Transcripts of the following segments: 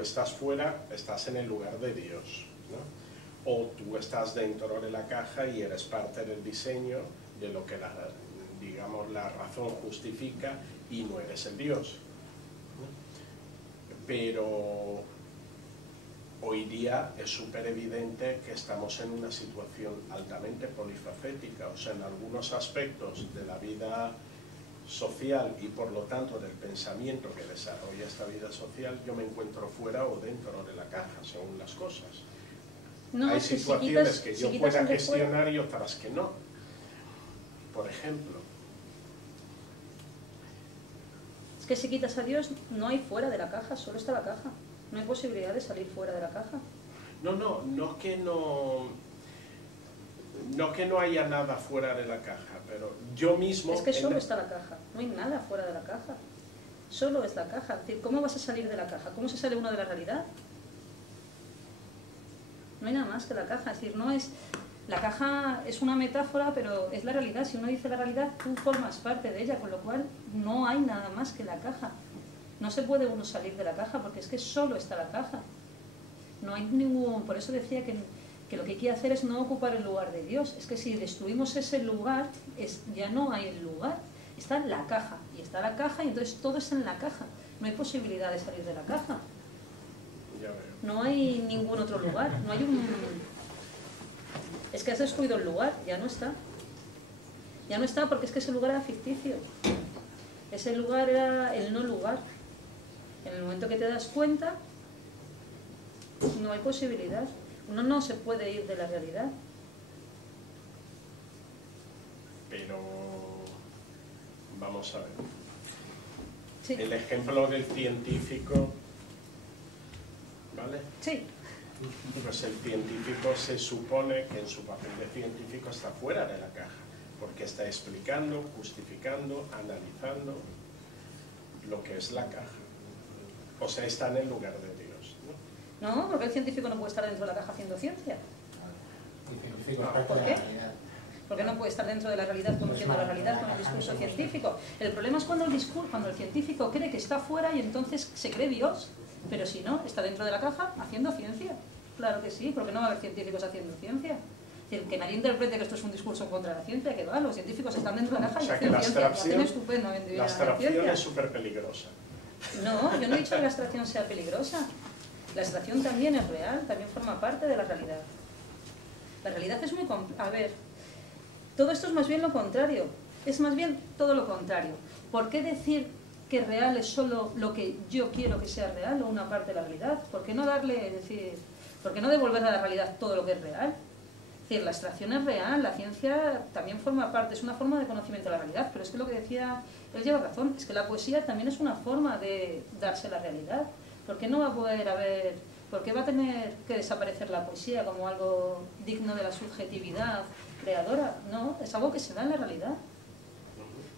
tú estás fuera, estás en el lugar de Dios, ¿no? O tú estás dentro de la caja y eres parte del diseño de lo que digamos, la razón justifica y no eres el Dios, ¿no? Pero hoy día es súper evidente que estamos en una situación altamente polifacética, o sea, en algunos aspectos de la vida social y por lo tanto del pensamiento que desarrolla esta vida social, yo me encuentro fuera o dentro de la caja, según las cosas. No, hay situaciones si que yo pueda gestionar y otras que no. Por ejemplo. Es que si quitas a Dios, no hay fuera de la caja, solo está la caja. No hay posibilidad de salir fuera de la caja. No que no haya nada fuera de la caja, pero yo mismo... Es que solo está la caja, no hay nada fuera de la caja. Solo es la caja. Es decir, ¿cómo vas a salir de la caja? ¿Cómo se sale uno de la realidad? No hay nada más que la caja. Es decir, no es... La caja es una metáfora, pero es la realidad. Si uno dice la realidad, tú formas parte de ella, con lo cual no hay nada más que la caja. No se puede uno salir de la caja, porque es que solo está la caja. No hay ningún... Por eso decía que lo que hay que hacer es no ocupar el lugar de Dios. Es que si destruimos ese lugar, ya no hay el lugar. Está la caja, y está la caja, y entonces todo está en la caja. No hay posibilidad de salir de la caja. No hay ningún otro lugar. No hay un... Es que has destruido el lugar, ya no está. Ya no está porque es que ese lugar era ficticio. Ese lugar era el no lugar. En el momento que te das cuenta, no hay posibilidad. Uno no se puede ir de la realidad. Pero vamos a ver. Sí. El ejemplo del científico, ¿vale? Sí. Pues el científico se supone que en su papel de científico está fuera de la caja, porque está explicando, justificando, analizando lo que es la caja. O sea, está en el lugar de Dios, ¿no? No, porque el científico no puede estar dentro de la caja haciendo ciencia. ¿Por qué? Porque no puede estar dentro de la realidad conociendo la realidad con el discurso científico. El problema es cuando el científico cree que está fuera y entonces se cree Dios. Pero si no, está dentro de la caja haciendo ciencia. Claro que sí, porque no va a haber científicos haciendo ciencia. Es decir, que nadie interprete que esto es un discurso contra la ciencia, que va, los científicos están dentro de la caja y hacen ciencia. La abstracción es súper peligrosa. No, yo no he dicho que la abstracción sea peligrosa. La abstracción también es real, también forma parte de la realidad. La realidad es muy... A ver, todo esto es más bien lo contrario. Es más bien todo lo contrario. ¿Por qué decir que real es solo lo que yo quiero que sea real o una parte de la realidad? ¿Por qué no por qué no devolver a la realidad todo lo que es real? Es decir, la abstracción es real, la ciencia también forma parte, es una forma de conocimiento de la realidad, pero es que lo que decía, él lleva razón, es que la poesía también es una forma de darse la realidad. ¿Por qué no va a poder haber, por qué va a tener que desaparecer la poesía como algo digno de la subjetividad creadora? No, es algo que se da en la realidad.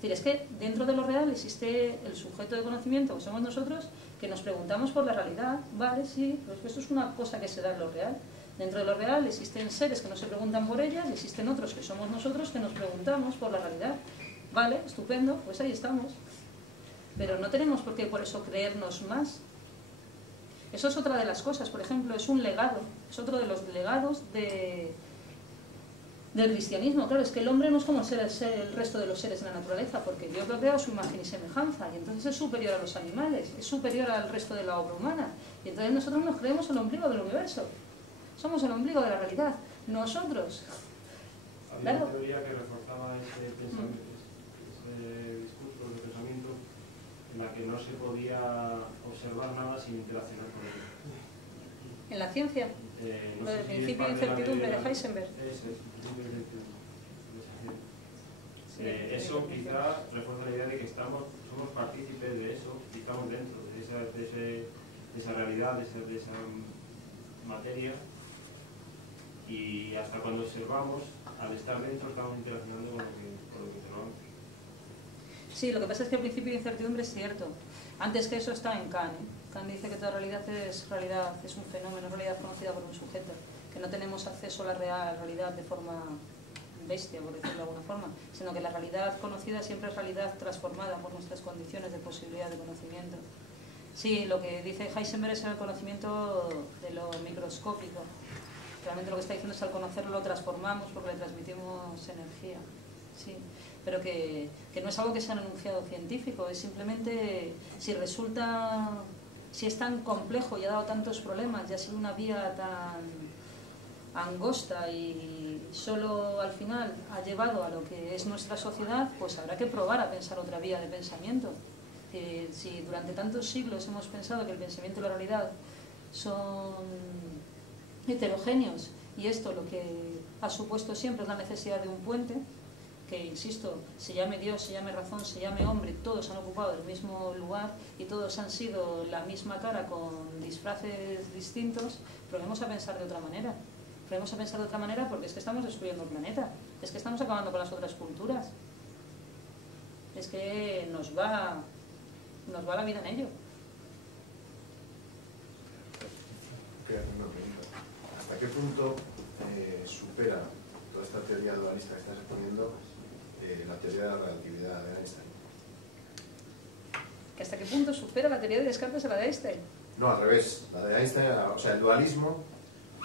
Es decir, es que dentro de lo real existe el sujeto de conocimiento, que somos nosotros, que nos preguntamos por la realidad. Vale, sí, pues esto es una cosa que se da en lo real. Dentro de lo real existen seres que no se preguntan por ellas y existen otros que somos nosotros que nos preguntamos por la realidad. Vale, estupendo, pues ahí estamos. Pero no tenemos por qué por eso creernos más. Eso es otra de las cosas, por ejemplo, es un legado, es otro de los legados del cristianismo. Claro, es que el hombre no es como el resto de los seres en la naturaleza, porque Dios lo crea a su imagen y semejanza, y entonces es superior a los animales, es superior al resto de la obra humana, y entonces nosotros nos creemos el ombligo del universo, somos el ombligo de la realidad, nosotros. Había una teoría que reforzaba ese pensamiento, ese discurso de pensamiento, en la que no se podía observar nada sin interaccionar con ello. ¿En la ciencia? No lo del sé principio de incertidumbre de Heisenberg. Eso quizá refuerza la idea de que somos partícipes de eso, y estamos dentro de esa realidad, de esa materia, y hasta cuando observamos, al estar dentro estamos interaccionando con lo que observamos. Sí, lo que pasa es que el principio de incertidumbre es cierto. Antes que eso está en Kant. Kant dice que toda realidad es un fenómeno, realidad conocida por un sujeto, que no tenemos acceso a la real realidad de forma bestia, por decirlo de alguna forma, sino que la realidad conocida siempre es realidad transformada por nuestras condiciones de posibilidad de conocimiento. Sí, lo que dice Heisenberg es en el conocimiento de lo microscópico. Realmente lo que está diciendo es al conocerlo lo transformamos porque le transmitimos energía. Sí, pero que no es algo que sea un enunciado científico, es simplemente si es tan complejo y ha dado tantos problemas y ha sido una vía tan angosta y solo al final ha llevado a lo que es nuestra sociedad, pues habrá que probar a pensar otra vía de pensamiento. Si durante tantos siglos hemos pensado que el pensamiento y la realidad son heterogéneos y esto lo que ha supuesto siempre es la necesidad de un puente, que insisto, se llame Dios, se llame razón, se llame hombre, todos han ocupado el mismo lugar y todos han sido la misma cara con disfraces distintos, probemos a pensar de otra manera. Probemos a pensar de otra manera porque es que estamos destruyendo el planeta, es que estamos acabando con las otras culturas, es que nos va la vida en ello. ¿Hasta qué punto supera toda esta teoría dualista que estás exponiendo la teoría de la relatividad de Einstein? ¿Que hasta qué punto supera la teoría de Descartes a la de Einstein? No, al revés. La de Einstein, o sea, el dualismo,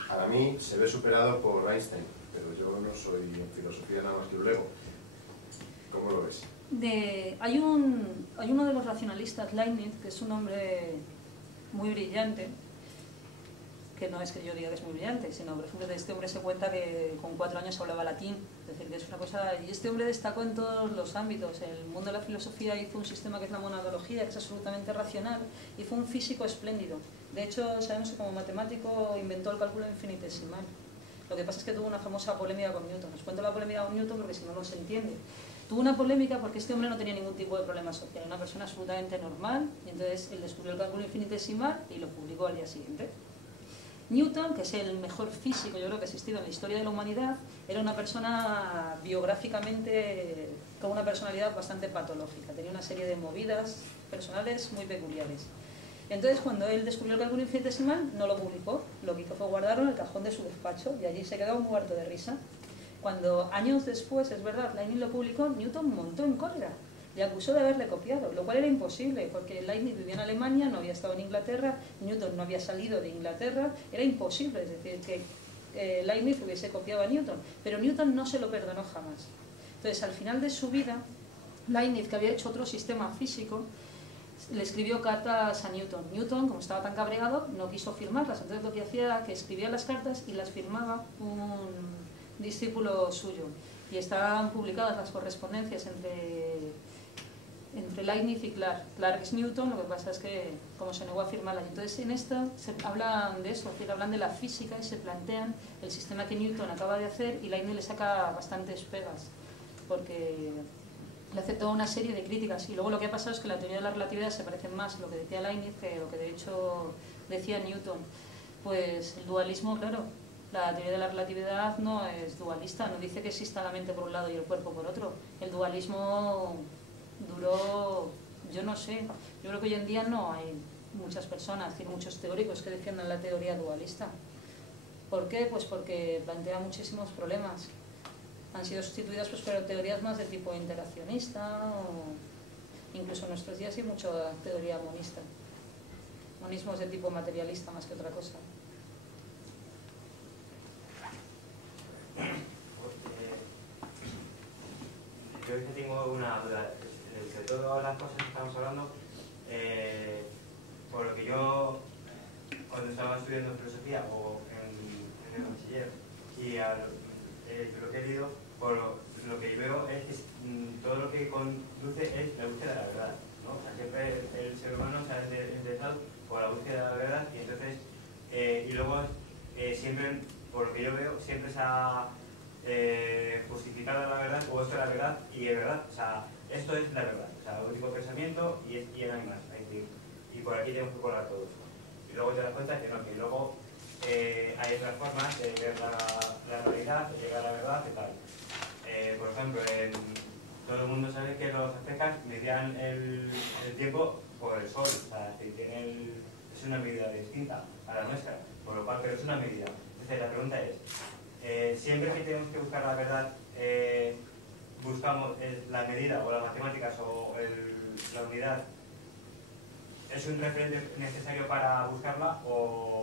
para mí, se ve superado por Einstein, pero yo no soy en filosofía nada más que un lego. ¿Cómo lo ves? Hay uno de los racionalistas, Leibniz, que es un hombre muy brillante, que no es que yo diga que es muy brillante, sino, por ejemplo, de este hombre se cuenta que con 4 años hablaba latín, es decir, que es una cosa... Y este hombre destacó en todos los ámbitos. En el mundo de la filosofía hizo un sistema que es la monadología, que es absolutamente racional, y fue un físico espléndido. De hecho, sabemos que como matemático inventó el cálculo infinitesimal. Lo que pasa es que tuvo una famosa polémica con Newton. Os cuento la polémica con Newton porque si no, no se entiende. Tuvo una polémica porque este hombre no tenía ningún tipo de problema social, era una persona absolutamente normal, y entonces él descubrió el cálculo infinitesimal y lo publicó al día siguiente. Newton, que es el mejor físico yo creo que ha existido en la historia de la humanidad, era una persona biográficamente con una personalidad bastante patológica, tenía una serie de movidas personales muy peculiares. Entonces, cuando él descubrió el cálculo infinitesimal, no lo publicó, lo que hizo fue guardarlo en el cajón de su despacho y allí se quedó muerto de risa. Cuando años después, es verdad, Leibniz lo publicó, Newton montó en cólera, le acusó de haberle copiado, lo cual era imposible, porque Leibniz vivía en Alemania, no había estado en Inglaterra, Newton no había salido de Inglaterra, era imposible, es decir, que Leibniz hubiese copiado a Newton, pero Newton no se lo perdonó jamás. Entonces, al final de su vida, Leibniz, que había hecho otro sistema físico, le escribió cartas a Newton. Newton, como estaba tan cabreado, no quiso firmarlas, entonces lo que hacía era que escribía las cartas y las firmaba un discípulo suyo. Y están publicadas las correspondencias entre Leibniz y Clark. Clark es Newton, lo que pasa es que como se negó a firmarla. Entonces en esta se hablan de eso, es decir, hablan de la física y se plantean el sistema que Newton acaba de hacer y Leibniz le saca bastantes pegas, porque le hace toda una serie de críticas. Y luego lo que ha pasado es que la teoría de la relatividad se parece más a lo que decía Leibniz que lo que de hecho decía Newton. Pues el dualismo, claro, la teoría de la relatividad no es dualista, no dice que exista la mente por un lado y el cuerpo por otro. El dualismo duró, yo no sé, yo creo que hoy en día no hay muchas personas, hay muchos teóricos que defiendan la teoría dualista. ¿Por qué? Pues porque plantea muchísimos problemas. Han sido sustituidas pues, por teorías más de tipo interaccionista o incluso en nuestros días hay mucha teoría monista. Monismo es de tipo materialista más que otra cosa. Yo es que tengo una duda. De todas las cosas que estamos hablando, por lo que yo, cuando estaba estudiando filosofía o en el bachiller, y lo que he leído, por lo que yo veo es que todo lo que conduce es la búsqueda de la verdad, ¿no? O sea, siempre el ser humano se ha interesado por la búsqueda de la verdad y entonces, y luego siempre, por lo que yo veo, siempre se ha justificado la verdad o esto es la verdad y es verdad, o sea, esto es la verdad, o sea, el único pensamiento y no hay más, es decir, y por aquí tenemos que colar todo eso. Y luego te das cuenta que no, que luego hay otras formas de ver la realidad, de llegar a la verdad y tal. Por ejemplo, todo el mundo sabe que los aztecas medían el tiempo por el sol, o sea, es una medida distinta a la nuestra, por lo cual, pero es una medida. Entonces la pregunta es, siempre que tenemos que buscar la verdad, buscamos la medida o las matemáticas o la unidad es un referente necesario para buscarla o